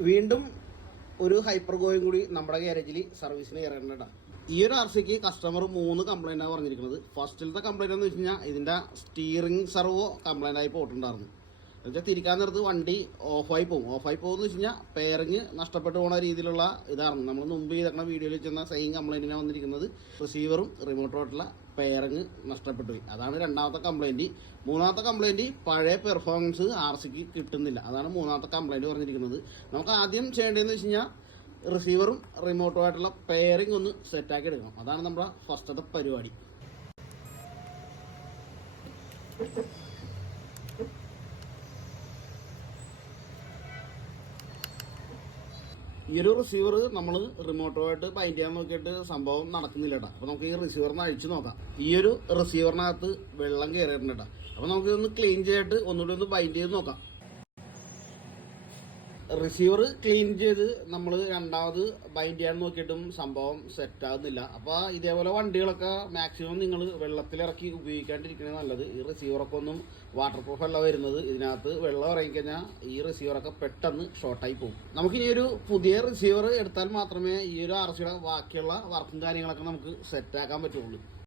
വീണ്ടും ഒരു ഹൈപ്പർ ഗോയും കൂടി നമ്മുടെ ഗാരേജിൽ സർവീസിന് കയറേണ്ടതാണ്. ഈ ഒരു ആർ സിക്ക് കസ്റ്റമർ 3 കംപ്ലൈൻറ്റാണ് പറഞ്ഞിരിക്കുന്നത്. ഫസ്റ്റിലത്തെ കംപ്ലൈൻറ്റ് എന്ന് വെച്ച് കഴിഞ്ഞാൽ ഇതിൻ്റെ സ്റ്റിയറിംഗ് സെർവോ കംപ്ലൈൻ്റ് ആയി പോയിട്ടുണ്ടായിരുന്നു. എന്നുവെച്ചാൽ തിരിക്കാൻ നേരത്ത് വണ്ടി ഓഫായി പോകുമെന്ന് വെച്ച് കഴിഞ്ഞാൽ പെയറിങ് നഷ്ടപ്പെട്ടു പോകുന്ന രീതിയിലുള്ള ഇതായിരുന്നു. നമ്മൾ മുമ്പ് ചെയ്തേക്കുന്ന വീഡിയോയിൽ ചെന്ന സെയിം കംപ്ലൈൻറ്റിനാണ് വന്നിരിക്കുന്നത്. റിസീവറും റിമോട്ടോട്ടുള്ള പെയറിങ് നഷ്ടപ്പെട്ടു പോയി. അതാണ് രണ്ടാമത്തെ കംപ്ലൈൻറ്റ്. മൂന്നാമത്തെ കംപ്ലൈൻറ്റ് പഴയ പെർഫോമൻസ് ആർ സിക്ക് കിട്ടുന്നില്ല. അതാണ് മൂന്നാമത്തെ കംപ്ലൈൻറ്റ് പറഞ്ഞിരിക്കുന്നത്. നമുക്ക് ആദ്യം ചെയ്യേണ്ടതെന്ന് വെച്ച് കഴിഞ്ഞാൽ റിസീവറും റിമോട്ടുമായിട്ടുള്ള പെയറിംഗ് ഒന്ന് സെറ്റാക്കി എടുക്കണം. അതാണ് നമ്മുടെ ഫസ്റ്റത്തെ പരിപാടി. ഈ ഒരു റിസീവർ നമ്മൾ റിമോട്ടുമായിട്ട് ബൈൻഡ് ചെയ്യാൻ നോക്കിയിട്ട് സംഭവം നടക്കുന്നില്ല കേട്ടോ. അപ്പോൾ നമുക്ക് ഈ റിസീവറിന് അഴിച്ചു നോക്കാം. ഈ ഒരു റിസീവറിനകത്ത് വെള്ളം കയറിയിട്ടുണ്ട് കേട്ടോ. അപ്പോൾ നമുക്ക് ഇതൊന്ന് ക്ലീൻ ചെയ്തിട്ട് ഒന്നുകൂടി ഒന്ന് ബൈൻഡ് ചെയ്ത് നോക്കാം. റിസീവർ ക്ലീൻ ചെയ്ത് നമ്മൾ രണ്ടാമത് ബൈൻഡ് ചെയ്യാൻ നോക്കിയിട്ടും സംഭവം സെറ്റ് ആകുന്നില്ല. അപ്പോൾ ഇതേപോലെ വണ്ടികളൊക്കെ മാക്സിമം നിങ്ങൾ വെള്ളത്തിലിറക്കി ഉപയോഗിക്കാണ്ടിരിക്കുന്നത് നല്ലത്. ഈ റിസീവറൊക്കെ ഒന്നും വാട്ടർ പ്രൂഫ് അല്ല വരുന്നത്. ഇതിനകത്ത് വെള്ളം ഇറങ്ങിക്കഴിഞ്ഞാൽ ഈ റിസീവറൊക്കെ പെട്ടെന്ന് ഷോർട്ടായി പോകും. നമുക്കിനി ഒരു പുതിയ റിസീവർ എടുത്താൽ മാത്രമേ ഈ ഒരു ആർ സിയുടെ ബാക്കിയുള്ള വർക്കും കാര്യങ്ങളൊക്കെ നമുക്ക് സെറ്റാക്കാൻ പറ്റുള്ളൂ.